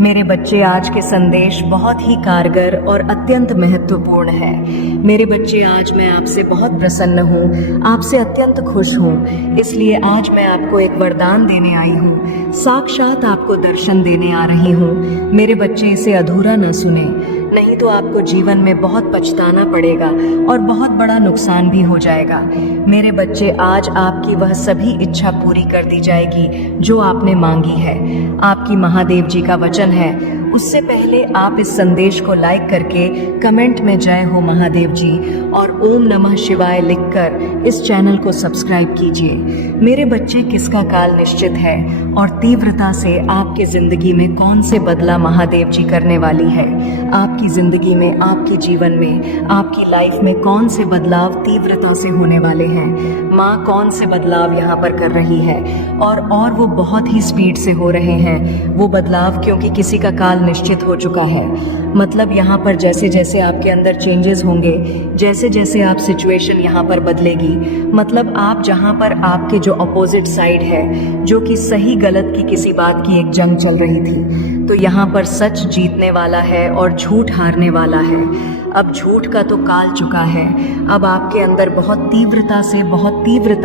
मेरे बच्चे, आज के संदेश बहुत ही कारगर और अत्यंत महत्वपूर्ण है। मेरे बच्चे, आज मैं आपसे बहुत प्रसन्न हूँ, आपसे अत्यंत खुश हूँ। इसलिए आज मैं आपको एक वरदान देने आई हूँ, साक्षात आपको दर्शन देने आ रही हूँ। मेरे बच्चे, इसे अधूरा न सुने, नहीं तो आपको जीवन में बहुत पछताना पड़ेगा और बहुत बड़ा नुकसान भी हो जाएगा। मेरे बच्चे, आज आपकी वह सभी इच्छा पूरी कर दी जाएगी जो आपने मांगी है। आपकी महादेव जी का वचन है। उससे पहले आप इस संदेश को लाइक करके कमेंट में जय हो महादेव जी और ओम नमः शिवाय लिखकर इस चैनल को सब्सक्राइब कीजिए। मेरे बच्चे, किसका काल निश्चित है और तीव्रता से आपके जिंदगी में कौन से बदलाव महादेव जी करने वाली है। आपकी जिंदगी में, आपके जीवन में, आपकी लाइफ में कौन से बदलाव तीव्रता से होने वाले हैं। माँ कौन से बदलाव यहाँ पर कर रही है और वो बहुत ही स्पीड से हो रहे हैं वो बदलाव, क्योंकि किसी का काल निश्चित हो चुका है। मतलब यहाँ पर जैसे जैसे आपके अंदर चेंजेस होंगे, जैसे जैसे आप सिचुएशन यहाँ पर बदलेगी, मतलब आप जहाँ पर आपके जो अपोजिट साइड है, जो कि सही गलत की किसी बात की एक जंग चल रही थी, तो यहाँ पर सच जीतने वाला है और झूठ हारने वाला है। अब झूठ का तो काल चुका है। अब आपके अंदर बहुत तीव्रता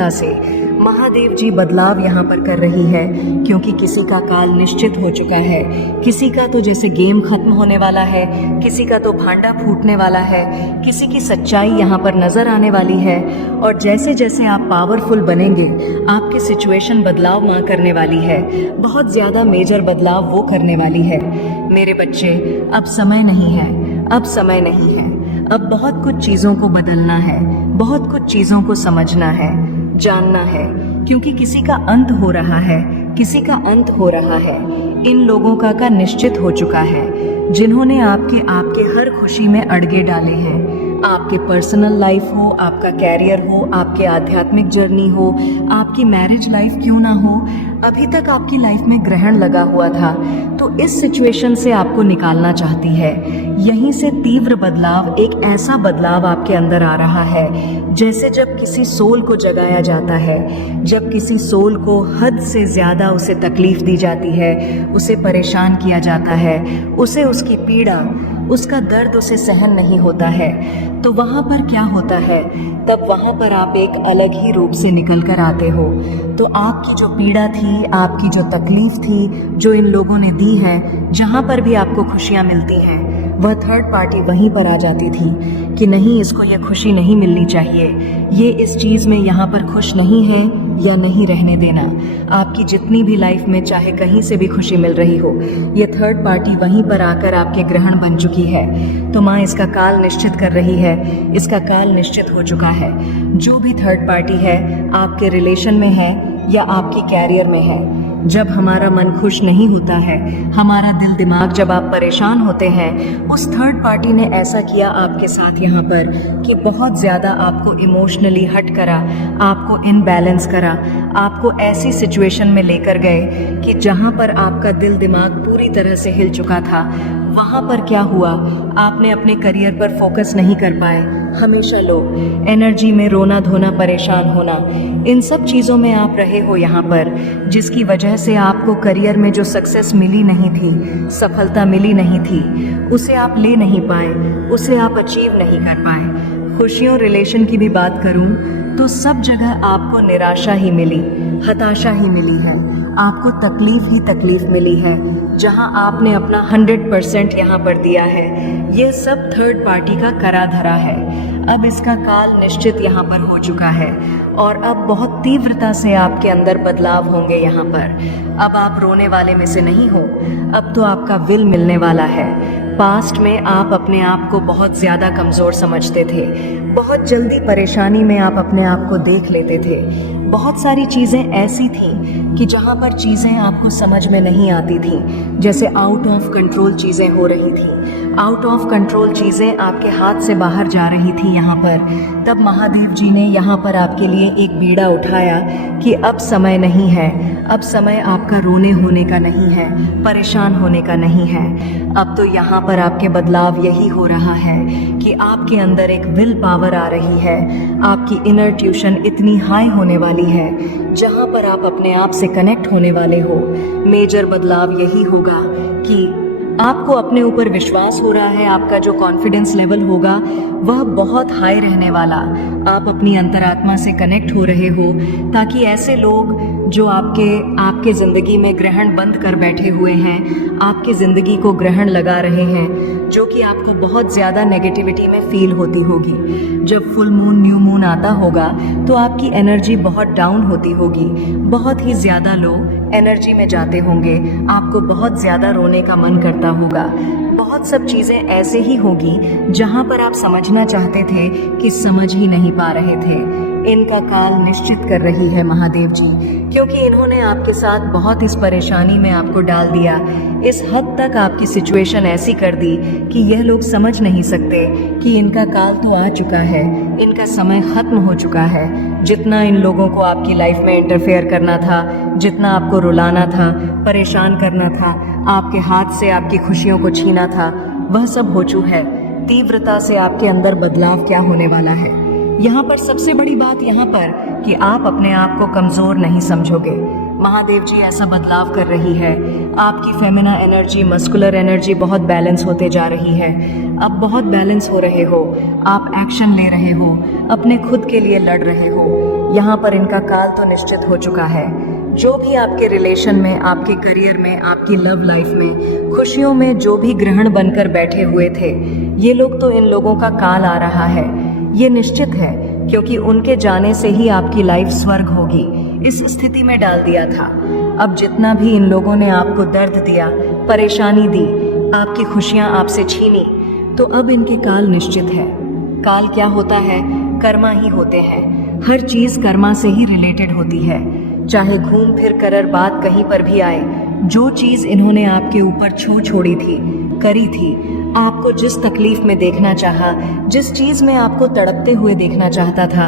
से महादेव जी बदलाव यहाँ पर कर रही है, क्योंकि किसी का काल निश्चित हो चुका है। किसी का तो जैसे गेम खत्म होने वाला है, किसी का तो भांडा फूटने वाला है, किसी की सच्चाई यहाँ पर नजर आने वाली है। और जैसे जैसे आप पावरफुल बनेंगे, आपकी सिचुएशन बदलाव माँ करने वाली है, बहुत ज्यादा मेजर बदलाव वो करने वाली है। मेरे बच्चे, अब समय नहीं है, अब समय नहीं है। अब बहुत कुछ चीज़ों को बदलना है, बहुत कुछ चीज़ों को समझना है, जानना है, क्योंकि किसी का अंत हो रहा है, किसी का अंत हो रहा है। इन लोगों का निश्चित हो चुका है, जिन्होंने आपके हर खुशी में अड़गे डाले हैं। आपके पर्सनल लाइफ हो, आपका कैरियर हो, आपके आध्यात्मिक जर्नी हो, आपकी मैरिज लाइफ क्यों ना हो, अभी तक आपकी लाइफ में ग्रहण लगा हुआ था, तो इस सिचुएशन से आपको निकालना चाहती है। यहीं से तीव्र बदलाव, एक ऐसा बदलाव आपके अंदर आ रहा है जैसे जब किसी सोल को जगाया जाता है, जब किसी सोल को हद से ज़्यादा उसे तकलीफ दी जाती है, उसे परेशान किया जाता है, उसे उसकी पीड़ा, उसका दर्द उसे सहन नहीं होता है, तो वहाँ पर क्या होता है, तब वहाँ पर आप एक अलग ही रूप से निकल कर आते हो। तो आपकी जो पीड़ा थी, आपकी जो तकलीफ थी, जो इन लोगों ने दी है, जहाँ पर भी आपको खुशियाँ मिलती हैं, वह थर्ड पार्टी वहीं पर आ जाती थी कि नहीं, इसको ये खुशी नहीं मिलनी चाहिए, ये इस चीज़ में यहाँ पर खुश नहीं है या नहीं रहने देना। आपकी जितनी भी लाइफ में चाहे कहीं से भी खुशी मिल रही हो, ये थर्ड पार्टी वहीं पर आकर आपके ग्रहण बन चुकी है। तो माँ इसका काल निश्चित कर रही है, इसका काल निश्चित हो चुका है। जो भी थर्ड पार्टी है, आपके रिलेशन में है या आपकी कैरियर में है, जब हमारा मन खुश नहीं होता है, हमारा दिल दिमाग जब आप परेशान होते हैं, उस थर्ड पार्टी ने ऐसा किया आपके साथ यहाँ पर कि बहुत ज़्यादा आपको इमोशनली हर्ट करा, आपको इनबैलेंस करा, आपको ऐसी सिचुएशन में लेकर गए कि जहाँ पर आपका दिल दिमाग पूरी तरह से हिल चुका था। वहाँ पर क्या हुआ, आपने अपने करियर पर फोकस नहीं कर पाए, हमेशा लो एनर्जी में रोना धोना, परेशान होना, इन सब चीज़ों में आप रहे हो यहाँ पर, जिसकी वजह से आपको करियर में जो सक्सेस मिली नहीं थी, सफलता मिली नहीं थी, उसे आप ले नहीं पाए, उसे आप अचीव नहीं कर पाए। खुशियों, रिलेशन की भी बात करूँ तो सब जगह आपको निराशा ही मिली, हताशा ही मिली है, आपको तकलीफ ही तकलीफ मिली है। जहां आपने अपना 100% यहाँ पर दिया है, ये सब थर्ड पार्टी का करा धरा है। अब इसका काल निश्चित यहाँ पर हो चुका है और अब बहुत तीव्रता से आपके अंदर बदलाव होंगे यहाँ पर। अब आप रोने वाले में से नहीं हो, अब तो आपका विल मिलने वाला है। पास्ट में आप अपने आप को बहुत ज़्यादा कमज़ोर समझते थे, बहुत जल्दी परेशानी में आप अपने आप को देख लेते थे। बहुत सारी चीज़ें ऐसी थीं कि जहाँ पर चीज़ें आपको समझ में नहीं आती थीं, जैसे आउट ऑफ कंट्रोल चीज़ें हो रही थीं, आउट ऑफ कंट्रोल चीज़ें आपके हाथ से बाहर जा रही थी यहाँ पर। तब महादेव जी ने यहाँ पर आपके लिए एक बीड़ा उठाया कि अब समय नहीं है, अब समय आपका रोने होने का नहीं है, परेशान होने का नहीं है। अब तो यहाँ पर आपके बदलाव यही हो रहा है कि आपके अंदर एक विल पावर आ रही है, आपकी इनर ट्यूशन इतनी हाई होने वाली है जहाँ पर आप अपने आप से कनेक्ट होने वाले हो। मेजर बदलाव यही होगा कि आपको अपने ऊपर विश्वास हो रहा है, आपका जो कॉन्फिडेंस लेवल होगा वह बहुत हाई रहने वाला। आप अपनी अंतरात्मा से कनेक्ट हो रहे हो, ताकि ऐसे लोग जो आपके ज़िंदगी में ग्रहण बंद कर बैठे हुए हैं, आपकी ज़िंदगी को ग्रहण लगा रहे हैं, जो कि आपको बहुत ज़्यादा नेगेटिविटी में फील होती होगी। जब फुल मून, न्यू मून आता होगा तो आपकी एनर्जी बहुत डाउन होती होगी, बहुत ही ज़्यादा लो एनर्जी में जाते होंगे, आपको बहुत ज़्यादा रोने का मन करता होगा। बहुत सब चीज़ें ऐसे ही होगी जहाँ पर आप समझना चाहते थे कि समझ ही नहीं पा रहे थे। इनका काल निश्चित कर रही है महादेव जी, क्योंकि इन्होंने आपके साथ बहुत इस परेशानी में आपको डाल दिया, इस हद तक आपकी सिचुएशन ऐसी कर दी कि यह लोग समझ नहीं सकते कि इनका काल तो आ चुका है, इनका समय खत्म हो चुका है। जितना इन लोगों को आपकी लाइफ में इंटरफेयर करना था, जितना आपको रुलाना था, परेशान करना था, आपके हाथ से आपकी खुशियों को छीना था, वह सब हो चुका है। तीव्रता से आपके अंदर बदलाव क्या होने वाला है। यहाँ पर सबसे बड़ी बात यहाँ पर कि आप अपने आप को कमज़ोर नहीं समझोगे। महादेव जी ऐसा बदलाव कर रही है, आपकी फेमिना एनर्जी, मस्कुलर एनर्जी बहुत बैलेंस होते जा रही है। अब बहुत बैलेंस हो रहे हो, आप एक्शन ले रहे हो, अपने खुद के लिए लड़ रहे हो। यहाँ पर इनका काल तो निश्चित हो चुका है। जो भी आपके रिलेशन में, आपके करियर में, आपकी लव लाइफ में, खुशियों में जो भी ग्रहण बनकर बैठे हुए थे, ये लोग तो इन लोगों का काल आ रहा है, ये निश्चित है, क्योंकि उनके जाने से ही आपकी लाइफ स्वर्ग होगी, इस स्थिति में डाल दिया था। अब जितना भी इन लोगों ने आपको दर्द दिया, परेशानी दी, आपकी खुशियां आपसे छीनी, तो अब इनके काल निश्चित है। काल क्या होता है? कर्मा ही होते हैं। हर चीज कर्मा से ही रिलेटेड होती है। चाहे घूम फिर कर बात कहीं पर भी आए, जो चीज इन्होंने आपके ऊपर छोड़ी थी, करी थी, आपको जिस तकलीफ में देखना चाहा, जिस चीज में आपको तड़पते हुए देखना चाहता था,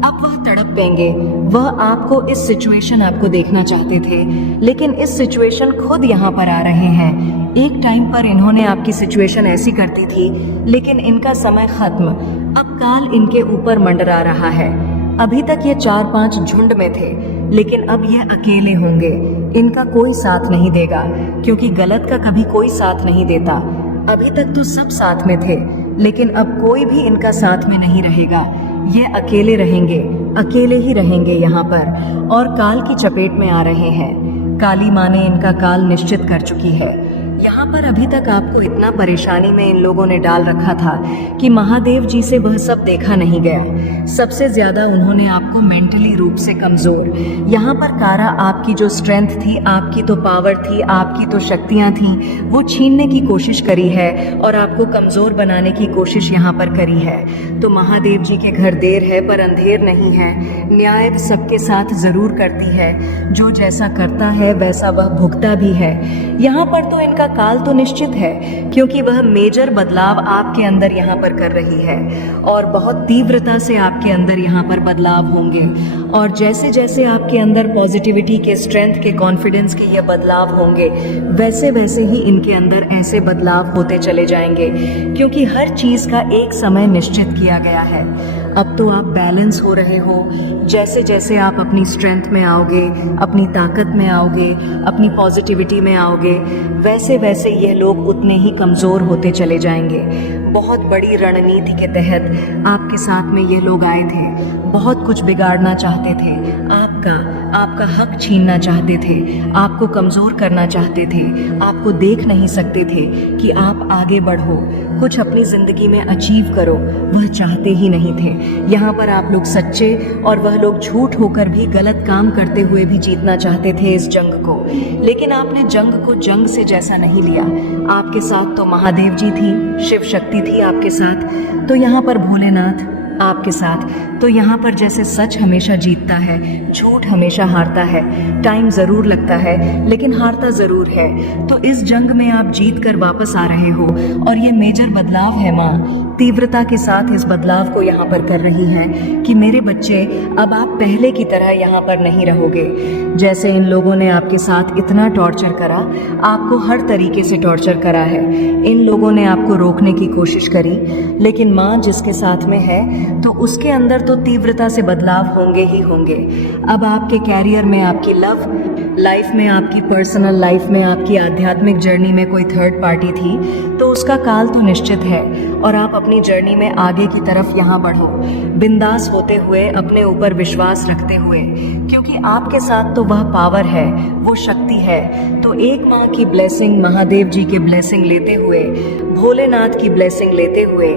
अब वह तड़प पेंगे। वह आपको इस सिचुएशन आपको देखना चाहते थे, लेकिन इस सिचुएशन खुद यहाँ पर आ रहे हैं। एक टाइम पर इन्होंने आपकी सिचुएशन ऐसी करती थी, लेकिन इनका समय खत्म। अब काल इनके ऊपर मंडरा रहा है। अभी तक ये 4-5 झुंड में थे, लेकिन अब ये अकेले होंगे। इनका कोई साथ नहीं देगा, क्योंकि गलत का कभी कोई साथ नहीं देता। अभी तक तो सब साथ में थे, लेकिन अब कोई भी इनका साथ में नहीं रहेगा। ये अकेले रहेंगे, अकेले ही रहेंगे यहाँ पर, और काल की चपेट में आ रहे हैं। काली माँ ने इनका काल निश्चित कर चुकी है। यहाँ पर अभी तक आपको इतना परेशानी में इन लोगों ने डाल रखा था कि महादेव जी से वह सब देखा नहीं गया। सबसे ज्यादा उन्होंने आपको मेंटली रूप से कमजोर, यहाँ पर कारा आपकी जो स्ट्रेंथ थी, आपकी तो पावर थी, आपकी तो शक्तियाँ थी, वो छीनने की कोशिश करी है और आपको कमजोर बनाने की कोशिश यहाँ पर करी है। तो महादेव जी के घर देर है पर अंधेर नहीं है। न्याय सबके साथ जरूर करती है, जो जैसा करता है वैसा वह भुगता भी है। यहाँ पर तो इनका काल तो निश्चित है, क्योंकि वह मेजर बदलाव आपके अंदर यहाँ पर कर रही है, और बहुत तीव्रता से आपके अंदर यहाँ पर बदलाव होंगे। और जैसे जैसे आपके अंदर पॉजिटिविटी के, स्ट्रेंथ के, कॉन्फिडेंस के ये बदलाव होंगे, वैसे वैसे ही इनके अंदर ऐसे बदलाव होते चले जाएंगे, क्योंकि हर चीज का एक समय निश्चित किया गया है। अब तो आप बैलेंस हो रहे हो। जैसे जैसे आप अपनी स्ट्रेंथ में आओगे, अपनी ताकत में आओगे, अपनी पॉजिटिविटी में आओगे, वैसे वैसे ये लोग उतने ही कमज़ोर होते चले जाएंगे। बहुत बड़ी रणनीति के तहत आपके साथ में ये लोग आए थे, बहुत कुछ बिगाड़ना चाहते थे, आपका हक छीनना चाहते थे, आपको कमज़ोर करना चाहते थे, आपको देख नहीं सकते थे कि आप आगे बढ़ो, कुछ अपनी ज़िंदगी में अचीव करो, वह चाहते ही नहीं थे। यहाँ पर आप लोग सच्चे और वह लोग झूठ होकर भी, गलत काम करते हुए भी जीतना चाहते थे इस जंग को, लेकिन आपने जंग को जंग से जैसा नहीं लिया। आपके साथ तो महादेव जी थी, शिव शक्ति थी आपके साथ, तो यहाँ पर भोलेनाथ आपके साथ, तो यहाँ पर जैसे सच हमेशा जीतता है, झूठ हमेशा हारता है। टाइम ज़रूर लगता है, लेकिन हारता ज़रूर है। तो इस जंग में आप जीत कर वापस आ रहे हो, और ये मेजर बदलाव है। माँ तीव्रता के साथ इस बदलाव को यहाँ पर कर रही हैं कि मेरे बच्चे, अब आप पहले की तरह यहाँ पर नहीं रहोगे। जैसे इन लोगों ने आपके साथ इतना टॉर्चर करा, आपको हर तरीके से टॉर्चर करा है, इन लोगों ने आपको रोकने की कोशिश करी, लेकिन माँ जिसके साथ में है तो उसके अंदर तो तीव्रता से बदलाव होंगे ही होंगे। अब आपके कैरियर में, आपकी लव लाइफ में, आपकी पर्सनल लाइफ में, आपकी आध्यात्मिक जर्नी में कोई थर्ड पार्टी थी तो उसका काल तो निश्चित है और आप अपनी जर्नी में आगे की तरफ यहाँ बढ़ो, बिंदास होते हुए, अपने ऊपर विश्वास रखते हुए, क्योंकि आपके साथ तो वह पावर है, वो शक्ति है। तो एक माँ की ब्लेसिंग, महादेव जी के ब्लेसिंग लेते हुए, भोलेनाथ की ब्लेसिंग लेते हुए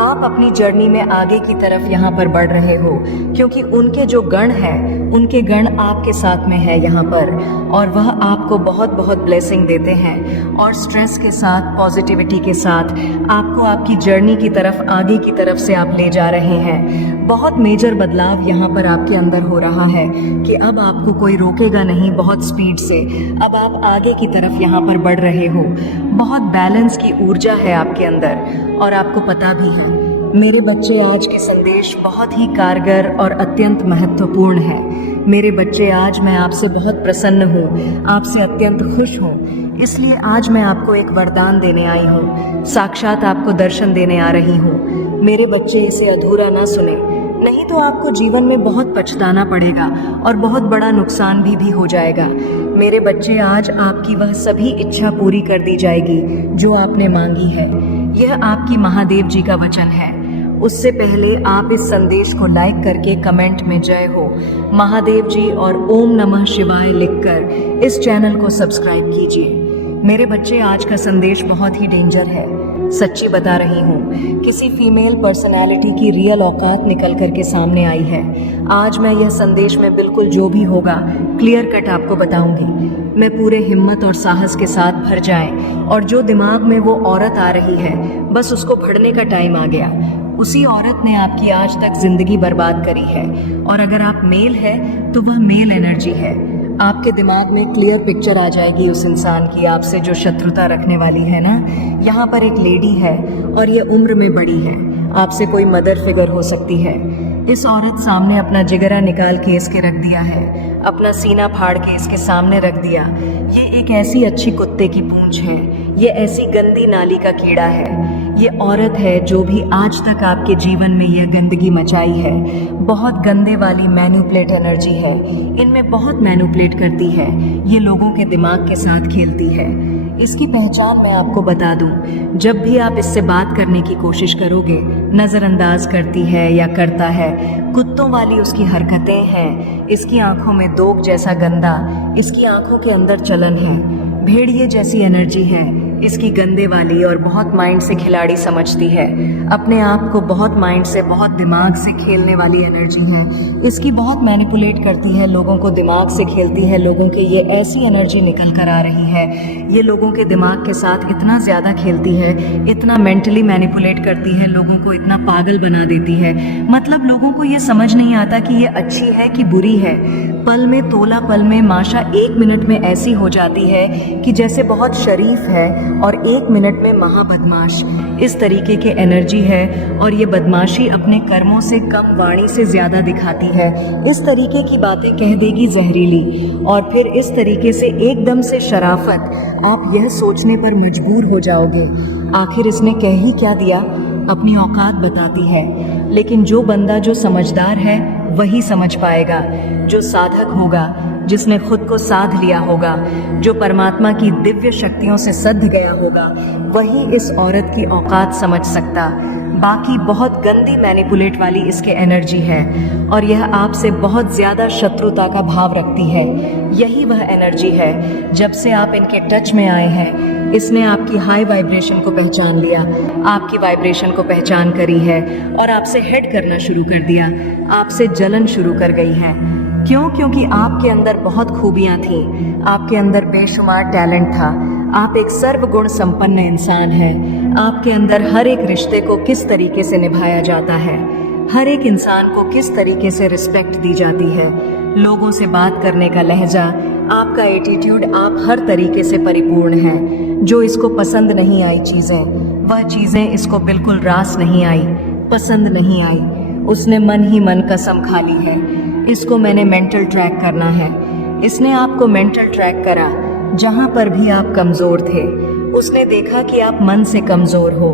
आप अपनी जर्नी में आगे की तरफ यहाँ पर बढ़ रहे हो, क्योंकि उनके जो गण हैं, उनके गण आपके साथ में है यहाँ पर और वह आपको बहुत बहुत ब्लेसिंग देते हैं और स्ट्रेस के साथ, पॉजिटिविटी के साथ आपको आपकी जर्नी की तरफ, आगे की तरफ से आप ले जा रहे हैं। बहुत मेजर बदलाव यहाँ पर आपके अंदर हो रहा है कि अब आपको कोई रोकेगा नहीं, बहुत स्पीड से अब आप आगे की तरफ यहाँ पर बढ़ रहे हो। बहुत बैलेंस की ऊर्जा है आपके अंदर और आपको पता भी है। मेरे बच्चे, आज के संदेश बहुत ही कारगर और अत्यंत महत्वपूर्ण है। मेरे बच्चे, आज मैं आपसे बहुत प्रसन्न हूँ, आपसे अत्यंत खुश हूँ, इसलिए आज मैं आपको एक वरदान देने आई हूँ, साक्षात आपको दर्शन देने आ रही हूँ। मेरे बच्चे, इसे अधूरा ना सुने, नहीं तो आपको जीवन में बहुत पछताना पड़ेगा और बहुत बड़ा नुकसान भी हो जाएगा। मेरे बच्चे, आज आपकी वह सभी इच्छा पूरी कर दी जाएगी जो आपने मांगी है। यह आपकी महादेव जी का वचन है। उससे पहले आप इस संदेश को लाइक करके कमेंट में जय हो महादेव जी और ओम नमः शिवाय लिखकर इस चैनल को सब्सक्राइब कीजिए। मेरे बच्चे, आज का संदेश बहुत ही डेंजर है, सच्ची बता रही हूँ। किसी फीमेल पर्सनालिटी की रियल औकात निकल करके सामने आई है। आज मैं यह संदेश में बिल्कुल जो भी होगा क्लियर कट आपको बताऊंगी। मैं पूरे हिम्मत और साहस के साथ भर जाएं और जो दिमाग में वो औरत आ रही है, बस उसको फड़ने का टाइम आ गया। उसी औरत ने आपकी आज तक जिंदगी बर्बाद करी है और अगर आप मेल है तो वह मेल एनर्जी है। आपके दिमाग में क्लियर पिक्चर आ जाएगी उस इंसान की, आपसे जो शत्रुता रखने वाली है ना। यहाँ पर एक लेडी है और ये उम्र में बड़ी है, आपसे कोई मदर फिगर हो सकती है। इस औरत सामने अपना जिगरा निकाल के इसके रख दिया है, अपना सीना फाड़ के इसके सामने रख दिया। ये एक ऐसी अच्छी कुत्ते की पूंछ है, ये ऐसी गंदी नाली का कीड़ा है। ये औरत है जो भी आज तक आपके जीवन में यह गंदगी मचाई है। बहुत गंदे वाली मैनिपुलेट एनर्जी है, इनमें बहुत मैनिपुलेट करती है, ये लोगों के दिमाग के साथ खेलती है। इसकी पहचान मैं आपको बता दूं, जब भी आप इससे बात करने की कोशिश करोगे, नज़रअंदाज करती है या करता है। कुत्तों वाली उसकी हरकतें हैं, इसकी आंखों में दोग जैसा गंदा, इसकी आंखों के अंदर चलन है, भेड़िए जैसी एनर्जी है इसकी गंदे वाली और बहुत माइंड से खिलाड़ी समझती है। अपने आप को बहुत माइंड से, बहुत दिमाग से खेलने वाली एनर्जी है इसकी। बहुत मैनिपुलेट करती है, लोगों को दिमाग से खेलती है। लोगों के ये ऐसी एनर्जी निकल कर आ रही है, ये लोगों के दिमाग के साथ इतना ज़्यादा खेलती है, इतना मेंटली मैनिपुलेट करती है, लोगों को इतना पागल बना देती है। मतलब लोगों को ये समझ नहीं आता कि ये अच्छी है कि बुरी है। पल में तोला, पल में माशा, 1 मिनट में ऐसी हो जाती है कि जैसे बहुत शरीफ है और 1 मिनट में महाबदमाश। इस तरीके के एनर्जी है और ये बदमाशी अपने कर्मों से कम, वाणी से ज़्यादा दिखाती है। इस तरीके की बातें कह देगी जहरीली और फिर इस तरीके से एकदम से शराफत, आप यह सोचने पर मजबूर हो जाओगे आखिर इसने कह ही क्या दिया। अपनी औकात बताती है, लेकिन जो बंदा जो समझदार है वही समझ पाएगा, जो साधक होगा, जिसने खुद को साध लिया होगा, जो परमात्मा की दिव्य शक्तियों से सध गया होगा, वही इस औरत की औकात समझ सकता। बाकी बहुत गंदी मैनिपुलेट वाली इसके एनर्जी है और यह आपसे बहुत ज़्यादा शत्रुता का भाव रखती है। यही वह एनर्जी है, जब से आप इनके टच में आए हैं, इसने आपकी हाई वाइब्रेशन को पहचान लिया, आपकी वाइब्रेशन को पहचान करी है और आपसे हेड करना शुरू कर दिया, आपसे जलन शुरू कर गई है। क्यों? क्योंकि आपके अंदर बहुत खूबियाँ थीं, आपके अंदर बेशुमार टैलेंट था, आप एक सर्वगुण संपन्न इंसान हैं। आपके अंदर हर एक रिश्ते को किस तरीके से निभाया जाता है, हर एक इंसान को किस तरीके से रिस्पेक्ट दी जाती है, लोगों से बात करने का लहजा, आपका एटीट्यूड, आप हर तरीके से परिपूर्ण हैं। जो इसको पसंद नहीं आई चीज़ें, वह चीज़ें इसको बिल्कुल रास नहीं आई, पसंद नहीं आई। उसने मन ही मन कसम खा ली है, इसको मैंने मेंटल ट्रैक करना है। इसने आपको मेंटल ट्रैक करा, जहाँ पर भी आप कमज़ोर थे। उसने देखा कि आप मन से कमज़ोर हो,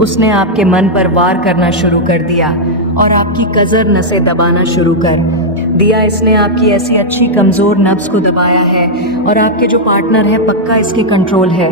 उसने आपके मन पर वार करना शुरू कर दिया और आपकी कजर नसें दबाना शुरू कर दिया। इसने आपकी ऐसी अच्छी कमज़ोर नब्ज़ को दबाया है और आपके जो पार्टनर है पक्का इसके कंट्रोल है।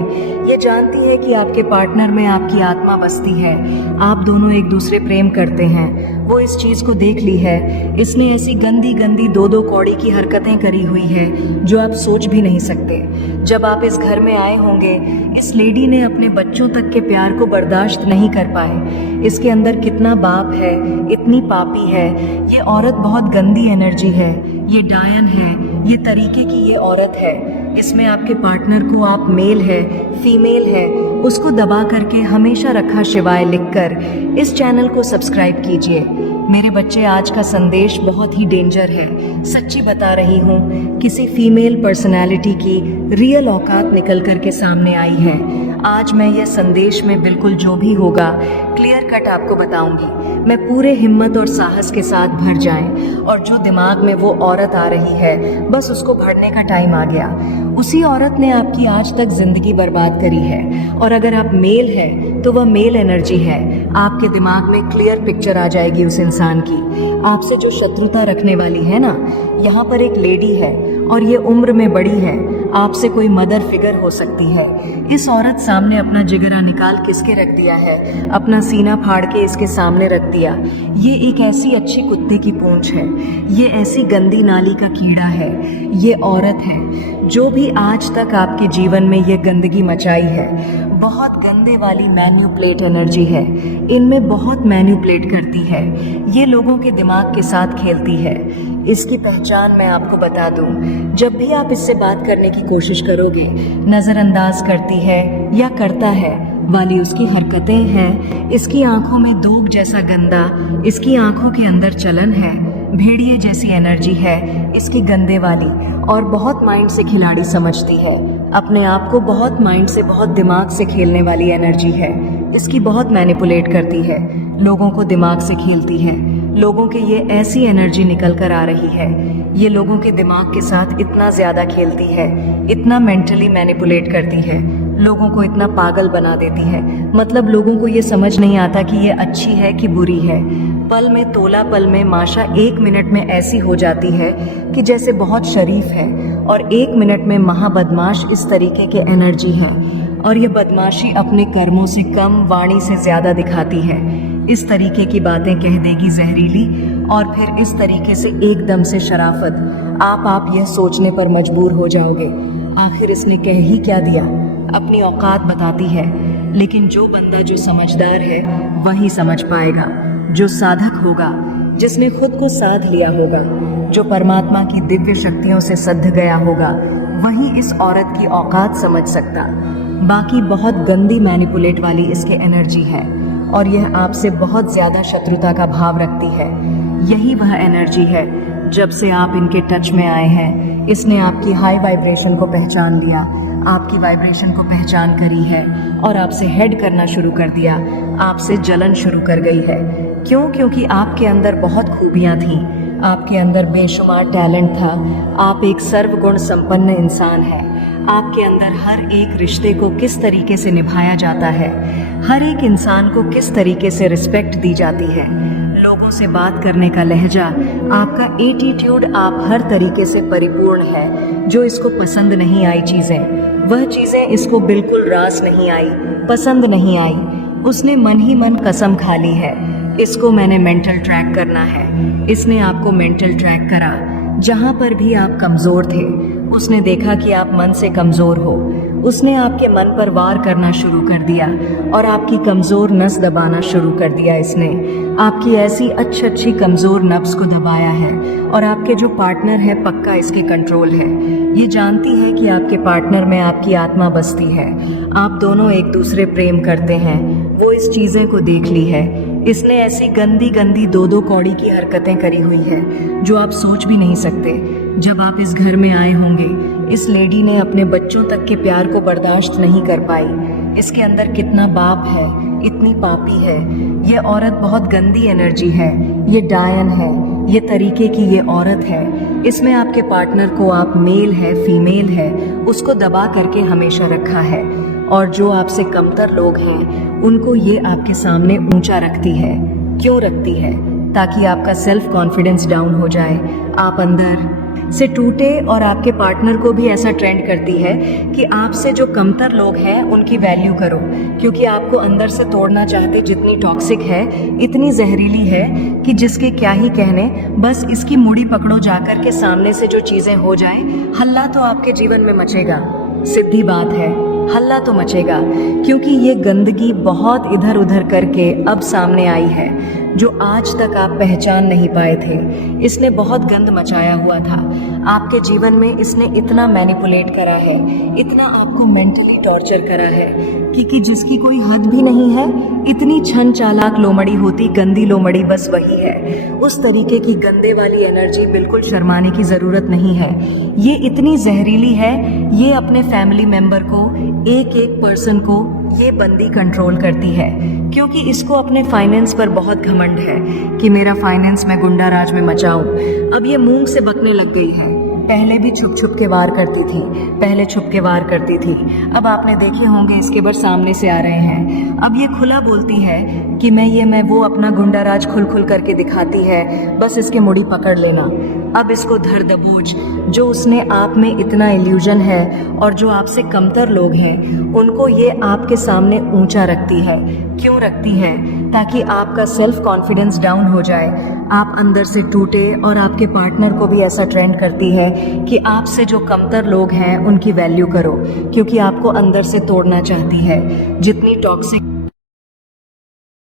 ये जानती है कि आपके पार्टनर में आपकी आत्मा बसती है, आप दोनों एक दूसरे प्रेम करते हैं। वो इस चीज़ को देख ली है। इसने ऐसी गंदी गंदी दो कौड़ी की हरकतें करी हुई है जो आप सोच भी नहीं सकते। जब आप इस घर में आए होंगे, इस लेडी ने अपने बच्चों तक के प्यार को बर्दाश्त नहीं कर पाए। इसके अंदर कितना बाप है, इतनी पापी है। ये औरत बहुत गंदी एनर्जी है, ये डायन है, ये तरीके की ये औरत है। इसमें आपके पार्टनर को आप मेल है फीमेल है उसको दबा करके हमेशा रखा शिवाय लिखकर इस चैनल को सब्सक्राइब कीजिए। मेरे बच्चे, आज का संदेश बहुत ही डेंजर है। सच्ची बता रही हूँ, किसी फीमेल पर्सनालिटी की रियल औकात निकल कर के सामने आई है। आज मैं यह संदेश में बिल्कुल जो भी होगा क्लियर कट आपको बताऊंगी। मैं पूरे हिम्मत और साहस के साथ भर जाएं और जो दिमाग में वो औरत आ रही है बस उसको भरने का टाइम आ गया। उसी औरत ने आपकी आज तक जिंदगी बर्बाद करी है और अगर आप मेल है तो वह मेल एनर्जी है। आपके दिमाग में क्लियर पिक्चर आ जाएगी उस इंसान की। आपसे जो शत्रुता रखने वाली है ना, यहाँ पर एक लेडी है और ये उम्र में बड़ी है, आपसे कोई मदर फिगर हो सकती है। इस औरत सामने अपना जिगरा निकाल किसके रख दिया है, अपना सीना फाड़ के इसके सामने रख दिया। ये एक ऐसी अच्छी कुत्ते की पूंछ है, ये ऐसी गंदी नाली का कीड़ा है, ये औरत है जो भी आज तक आपके जीवन में ये गंदगी मचाई है। बहुत गंदे वाली मैन्युपुलेट एनर्जी है, इनमें बहुत मैन्युपुलेट करती है। ये लोगों के दिमाग के साथ खेलती है। इसकी पहचान मैं आपको बता दूं, जब भी आप इससे बात करने की कोशिश करोगे, नज़रअंदाज करती है या करता है वाली उसकी हरकतें हैं। इसकी आंखों में दोग जैसा गंदा, इसकी आंखों के अंदर चलन है, भेड़िए जैसी एनर्जी है इसकी गंदे वाली, और बहुत माइंड से खिलाड़ी समझती है अपने आप को, बहुत माइंड से बहुत दिमाग से खेलने वाली एनर्जी है इसकी। बहुत मैनिपुलेट करती है, लोगों को दिमाग से खेलती है। लोगों के ये ऐसी एनर्जी निकल कर आ रही है, ये लोगों के दिमाग के साथ इतना ज़्यादा खेलती है, इतना मेंटली मैनिपुलेट करती है, लोगों को इतना पागल बना देती है। मतलब लोगों को ये समझ नहीं आता कि ये अच्छी है कि बुरी है। पल में तोला, पल में माशा, 1 मिनट में ऐसी हो जाती है कि जैसे बहुत शरीफ है और 1 मिनट में महाबदमाश। इस तरीके के एनर्जी है और ये बदमाशी अपने कर्मों से कम, वाणी से ज़्यादा दिखाती है। इस तरीके की बातें कह देगी जहरीली, और फिर इस तरीके से एकदम से शराफत। आप यह सोचने पर मजबूर हो जाओगे आखिर इसने कह ही क्या दिया। अपनी औकात बताती है, लेकिन जो बंदा जो समझदार है वही समझ पाएगा, जो साधक होगा, जिसने खुद को साध लिया होगा, जो परमात्मा की दिव्य शक्तियों से सध गया होगा, वही इस औरत की औकात समझ सकता। बाकी बहुत गंदी मैनिपुलेट वाली इसके एनर्जी है और यह आपसे बहुत ज़्यादा शत्रुता का भाव रखती है। यही वह एनर्जी है, जब से आप इनके टच में आए हैं, इसने आपकी हाई वाइब्रेशन को पहचान लिया, आपकी वाइब्रेशन को पहचान करी है और आपसे हेड करना शुरू कर दिया, आपसे जलन शुरू कर गई है। क्यों? क्योंकि आपके अंदर बहुत खूबियाँ थीं, आपके अंदर बेशुमार टैलेंट था, आप एक सर्वगुण संपन्न इंसान हैं। आपके अंदर हर एक रिश्ते को किस तरीके से निभाया जाता है, हर एक इंसान को किस तरीके से रिस्पेक्ट दी जाती है, लोगों से बात करने का लहजा, आपका एटीट्यूड, आप हर तरीके से परिपूर्ण है। जो इसको पसंद नहीं आई चीज़ें, वह चीज़ें इसको बिल्कुल रास नहीं आई, पसंद नहीं आई। उसने मन ही मन कसम खा ली है, इसको मैंने मेंटल ट्रैक करना है। इसने आपको मेंटल ट्रैक करा, जहाँ पर भी आप कमज़ोर थे उसने देखा कि आप मन से कमज़ोर हो, उसने आपके मन पर वार करना शुरू कर दिया और आपकी कमज़ोर नस दबाना शुरू कर दिया। इसने आपकी ऐसी अच्छी कमज़ोर नब्ज़ को दबाया है और आपके जो पार्टनर है पक्का इसके कंट्रोल है। ये जानती है कि आपके पार्टनर में आपकी आत्मा बसती है, आप दोनों एक दूसरे प्रेम करते हैं। वो इस चीज़ें को देख ली है। इसने ऐसी गंदी गंदी दो कौड़ी की हरकतें करी हुई है जो आप सोच भी नहीं सकते। जब आप इस घर में आए होंगे, इस लेडी ने अपने बच्चों तक के प्यार को बर्दाश्त नहीं कर पाई। इसके अंदर कितना बाप है, इतनी पापी है। ये औरत बहुत गंदी एनर्जी है, ये डायन है, ये तरीके की ये औरत है। इसमें आपके पार्टनर को आप मेल है फीमेल है उसको दबा करके हमेशा रखा है, और जो आपसे कमतर लोग हैं उनको ये आपके सामने ऊंचा रखती है। क्यों रखती है? ताकि आपका सेल्फ कॉन्फिडेंस डाउन हो जाए, आप अंदर से टूटे। और आपके पार्टनर को भी ऐसा ट्रेंड करती है कि आपसे जो कमतर लोग हैं उनकी वैल्यू करो, क्योंकि आपको अंदर से तोड़ना चाहते। जितनी टॉक्सिक है, इतनी जहरीली है कि जिसके क्या ही कहने, बस इसकी मुड़ी पकड़ो जाकर के सामने से जो चीज़ें हो जाए, हल्ला तो आपके जीवन में मचेगा। सीधी बात है, हल्ला तो मचेगा, क्योंकि ये गंदगी बहुत इधर उधर करके अब सामने आई है, जो आज तक आप पहचान नहीं पाए थे। इसने बहुत गंद मचाया हुआ था आपके जीवन में। इसने इतना मैनिपुलेट करा है, इतना आपको मेंटली टॉर्चर करा है कि जिसकी कोई हद भी नहीं है। इतनी छन चालाक लोमड़ी होती, गंदी लोमड़ी बस वही है। उस तरीके की गंदे वाली एनर्जी, बिल्कुल शर्माने की ज़रूरत नहीं है। ये इतनी जहरीली है, ये अपने फैमिली मेंबर को, एक एक पर्सन को ये बंदी कंट्रोल करती है, क्योंकि इसको अपने फाइनेंस पर बहुत घमंड है कि मेरा फाइनेंस मैं गुंडा राज में मचाऊं। अब ये मूंग से बकने लग गई है। पहले भी छुप छुप के वार करती थी, पहले छुप के वार करती थी। अब आपने देखे होंगे इसके बार सामने से आ रहे हैं। अब ये खुला बोलती है कि मैं वो, अपना गुंडा राज खुल खुल करके दिखाती है। बस इसके मुड़ी पकड़ लेना। अब इसको धर दबोच, जो उसने आप में इतना इल्यूजन है और जो आपसे कमतर लोग हैं, उनको ये आपके सामने ऊंचा रखती है। क्यों रखती है? ताकि आपका सेल्फ कॉन्फिडेंस डाउन हो जाए, आप अंदर से टूटे। और आपके पार्टनर को भी ऐसा ट्रेंड करती है कि आपसे जो कमतर लोग हैं उनकी वैल्यू करो, क्योंकि आपको अंदर से तोड़ना चाहती है। जितनी टॉक्सिक